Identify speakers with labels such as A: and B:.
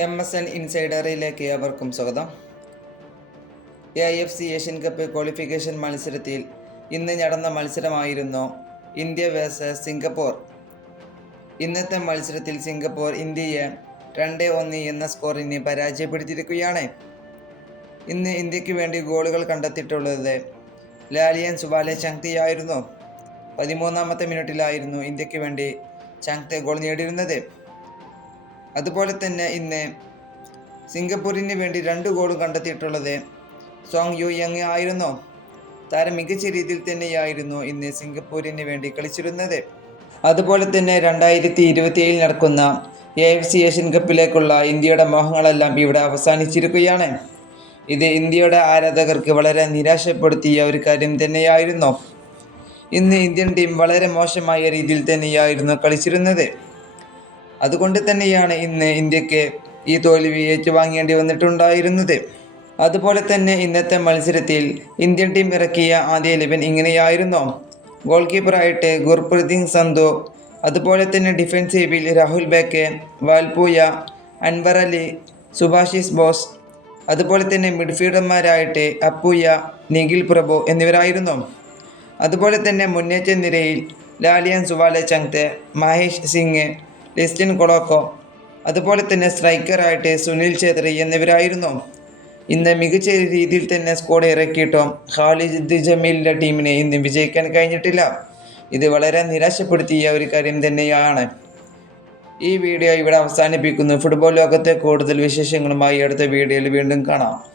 A: M S N ഇൻസൈഡറിലേക്ക് ഏവർക്കും സ്വാഗതം. A I F C Asian cup qualification മത്സരത്തിൽ ഇന്ന് നടന്ന മത്സരമായിരുന്നു ഇന്ത്യ വേഴ്സസ് സിംഗപ്പൂർ. ഇന്നത്തെ മത്സരത്തിൽ സിംഗപ്പൂർ ഇന്ത്യയെ രണ്ട് ഒന്ന് എന്ന സ്കോറിന് പരാജയപ്പെടുത്തിയിരിക്കുകയാണ്. ഇന്ന് ഇന്ത്യയ്ക്ക് വേണ്ടി ഗോളുകൾ കണ്ടെത്തിയിട്ടുള്ളത് ലാലിയൻ സുബാലെ ചങ്തിയായിരുന്നു പതിമൂന്നാമത്തെ മിനിറ്റിലായിരുന്നു ഇന്ത്യയ്ക്ക് വേണ്ടി ചങ്തെ ഗോൾ നേടിയിരുന്നത്. അതുപോലെ തന്നെ ഇന്ന് സിംഗപ്പൂരിന് വേണ്ടി രണ്ട് ഗോളും കണ്ടെത്തിയിട്ടുള്ളത് സോങ് യു യങ് ആയിരുന്നു. താരം മികച്ച രീതിയിൽ തന്നെയായിരുന്നു ഇന്ന് സിംഗപ്പൂരിന് വേണ്ടി കളിച്ചിരുന്നത്. അതുപോലെ തന്നെ രണ്ടായിരത്തി ഇരുപത്തിയേഴിൽ നടക്കുന്ന എ എഫ് സി ഏഷ്യൻ കപ്പിലേക്കുള്ള ഇന്ത്യയുടെ മോഹങ്ങളെല്ലാം ഇവിടെ അവസാനിച്ചിരിക്കുകയാണ്. ഇത് ഇന്ത്യയുടെ ആരാധകർക്ക് വളരെ നിരാശപ്പെടുത്തിയ ഒരു കാര്യം തന്നെയായിരുന്നു. ഇന്ന് ഇന്ത്യൻ ടീം വളരെ മോശമായ രീതിയിൽ തന്നെയായിരുന്നു കളിച്ചിരുന്നത്. അതുകൊണ്ട് തന്നെയാണ് ഇന്ന് ഇന്ത്യയ്ക്ക് ഈ തോൽവി ഏറ്റുവാങ്ങേണ്ടി വന്നിട്ടുണ്ടായിരുന്നത്. അതുപോലെ തന്നെ ഇന്നത്തെ മത്സരത്തിൽ ഇന്ത്യൻ ടീം ഇറക്കിയ ആദ്യ ഇലവൻ ഇങ്ങനെയായിരുന്നു. ഗോൾ കീപ്പറായിട്ട് ഗുർപ്രീത് സന്ധു അതുപോലെ തന്നെ ഡിഫൻസീവിൽ രാഹുൽ ബേക്കെ വാൽപൂയ അൻവർ അലി സുഭാഷിസ് ബോസ് അതുപോലെ തന്നെ മിഡ്ഫീൽഡർമാരായിട്ട് അപ്പൂയ നിഖിൽ പ്രഭു എന്നിവരായിരുന്നു. അതുപോലെ തന്നെ മുന്നേറ്റ നിരയിൽ ലാലിയൻ സുവാലെ ചങ്തെ മഹേഷ് സിംഗ് ലിസ്റ്റിൻ കൊളോക്കോ അതുപോലെ തന്നെ സ്ട്രൈക്കറായിട്ട് സുനിൽ ഛേത്രി എന്നിവരായിരുന്നു. ഇന്ന് മികച്ച രീതിയിൽ തന്നെ സ്കോഡ് ഇറക്കിയിട്ടും ഖാലിദ് ജമീലിന്റെ ടീമിനെ ഇന്ന് വിജയിക്കാൻ കഴിഞ്ഞിട്ടില്ല. ഇത് വളരെ നിരാശപ്പെടുത്തിയ ഒരു കാര്യം തന്നെയാണ്. ഈ വീഡിയോ ഇവിടെ അവസാനിപ്പിക്കുന്നു. ഫുട്ബോൾ ലോകത്തെ കൂടുതൽ വിശേഷങ്ങളുമായി അടുത്ത വീഡിയോയിൽ വീണ്ടും കാണാം.